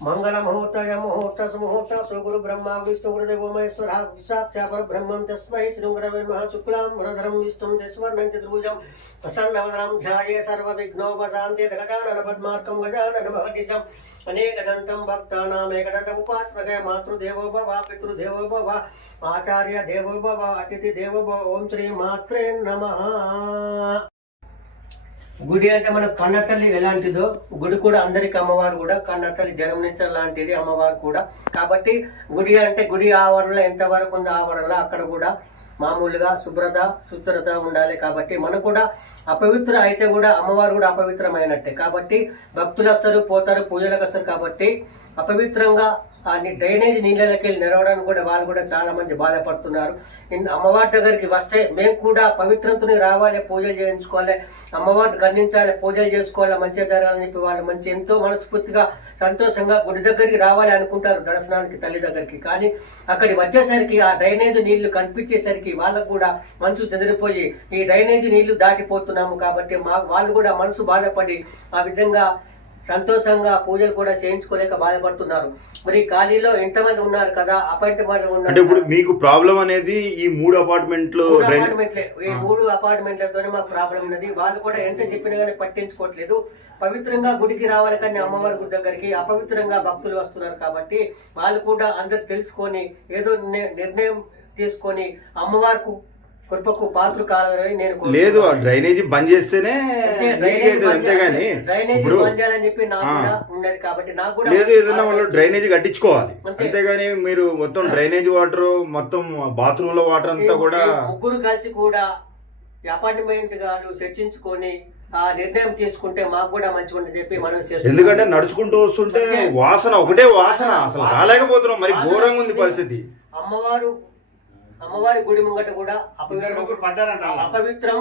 मंगल मुहूर्त मुहूर्त सुमुहूर्त सुगुरु ब्रह्मा विष्णु गुरुदेवो महेश्वर साक्षात् परब्रह्मं तस्मै श्री गुरवे नमः। शुक्लां वरदरं विष्णुं शशिवर्णं चतुर्भुजं प्रसन्नवदनं ध्याये सर्वविघ्नोपशान्ते। गजानन पद्मार्कं गजानन महर्निशम् अनेकदन्तं भक्तानाम् एकदन्तम् उपास्महे। मातृदेवो भव पितृदेवो भव आचार्य देवो भव अतिथि देवो भव। ओम श्री मात्रे नमः। గుడి అంటే మన కన్నతల్లి ఎలాంటిదో గుడి కూడా అందరికి అమ్మవారు కూడా కన్నతల్లి జన్మనిచ్చ లాంటిది అమ్మవారు కూడా. కాబట్టి గుడి అంటే గుడి ఆవరణలో ఎంతవరకు ఉందో ఆవరణలో అక్కడ కూడా మామూలుగా శుభ్రత శుచిరత ఉండాలి. కాబట్టి మనం కూడా అపవిత్ర అయితే కూడా అమ్మవారు కూడా అపవిత్రమైనట్టే. కాబట్టి భక్తులు వస్తారు పోతారు పూజలకు వస్తారు. కాబట్టి అపవిత్రంగా ఆ డ్రైనేజ్ నీళ్ళకి వెళ్ళి నిలవడానికి కూడా వాళ్ళు కూడా చాలా మంది బాధపడుతున్నారు. అమ్మవారి దగ్గరికి వస్తే మేము కూడా పవిత్రతని రావాలి, పూజలు చేయించుకోవాలి, అమ్మవారిని ఖండించాలి, పూజలు చేసుకోవాలి, మంచిగా జరగాలని చెప్పి వాళ్ళు మంచి ఎంతో మనస్ఫూర్తిగా సంతోషంగా గుడి దగ్గరికి రావాలి అనుకుంటారు దర్శనానికి తల్లి దగ్గరికి. కానీ అక్కడికి వచ్చేసరికి ఆ డ్రైనేజ్ నీళ్లు కనిపించేసరికి వాళ్ళకు కూడా మనసు చెదిరిపోయి ఈ డ్రైనేజ్ నీళ్లు దాటిపోతున్నాము కాబట్టి వాళ్ళు కూడా మనసు బాధపడి ఆ విధంగా సంతోషంగా పూజలు కూడా చేయించుకోలేక బాధపడుతున్నారు. మరి ఖాళీలో ఎంతమంది ఉన్నారు కదా, అపార్ట్మెంట్ ఉన్నారు. అంటే ఇప్పుడు మీకు ప్రాబ్లం అనేది ఈ మూడు అపార్ట్మెంట్లే ఈ మూడు అపార్ట్మెంట్లతోనే మాకు ప్రాబ్లం ఉన్నది. వాళ్ళు కూడా ఎంత చెప్పినా కానీ పట్టించుకోవట్లేదు. పవిత్రంగా గుడికి రావాలి కానీ అమ్మవారి గుడి దగ్గరికి అపవిత్రంగా భక్తులు వస్తున్నారు. కాబట్టి వాళ్ళు కూడా అందరు తెలుసుకొని ఏదో నిర్ణయం తీసుకొని అమ్మవారికి కృపకు పాత్ర కావాలని నేను లేదు. డ్రైనేజీ బంద్ చేస్తేనే అంతేగాని చెప్పి నాకు కూడా ఉండేది. కాబట్టి నాకు కూడా లేదు, ఏదైనా వాళ్ళు డ్రైనేజీ కట్టించుకోవాలి అంతేగాని మీరు మొత్తం డ్రైనేజీ వాటర్ మొత్తం బాత్రూమ్ లో వాటర్ అంతా కూడా ముగ్గురు కలిసి కూడా అపార్ట్మెంట్ గారు చర్చించుకొని ఆ నిర్ణయం తీసుకుంటే మాకు కూడా మంచిగా ఉంటుంది చెప్పి మనం చేస్తాం. ఎందుకంటే నడుచుకుంటూ వస్తుంటే వాసన ఒకటే వాసన, అసలు రాలేకపోతున్నాం. మరి ఘోరంగా ఉంది పరిస్థితి. అమ్మవారి గుడి ముంగట కూడా అపవిత్రం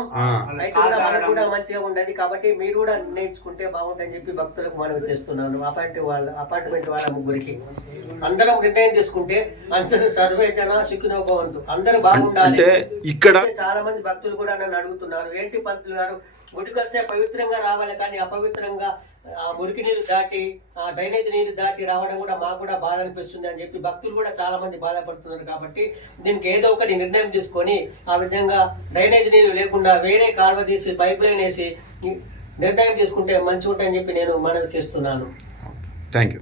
అయితే మనకు కూడా మంచిగా ఉండదు. కాబట్టి మీరు కూడా నిర్ణయించుకుంటే బాగుంటుందని చెప్పి భక్తులకు మనం చేస్తున్నాను. అపార్ట్మెంట్ వాళ్ళ ముగ్గురికి అందరం నిర్ణయం తీసుకుంటే అందరూ సర్వే జన సుఖినో భవంతు, అందరూ బాగుండాలి. ఇక్కడ చాలా మంది భక్తులు కూడా నన్ను అడుగుతున్నారు, ఏంటి పంతులు గారు గుడికి వస్తే పవిత్రంగా రావాలి కానీ అపవిత్రంగా ఆ మురికి నీళ్ళు దాటి ఆ డ్రైనేజ్ నీళ్ళు దాటి రావడం కూడా మాకు కూడా బాధ అనిపిస్తుంది అని చెప్పి భక్తులు కూడా చాలా మంది బాధపడుతున్నారు. కాబట్టి దీనికి ఏదో ఒకటి నిర్ణయం తీసుకొని ఆ విధంగా డ్రైనేజ్ నీళ్ళు లేకుండా వేరే కాలువ తీసి పైప్ లైన్ వేసి నిర్ణయం తీసుకుంటే మంచిగా ఉంటాయని చెప్పి నేను మనవి చేస్తున్నాను. Thank you.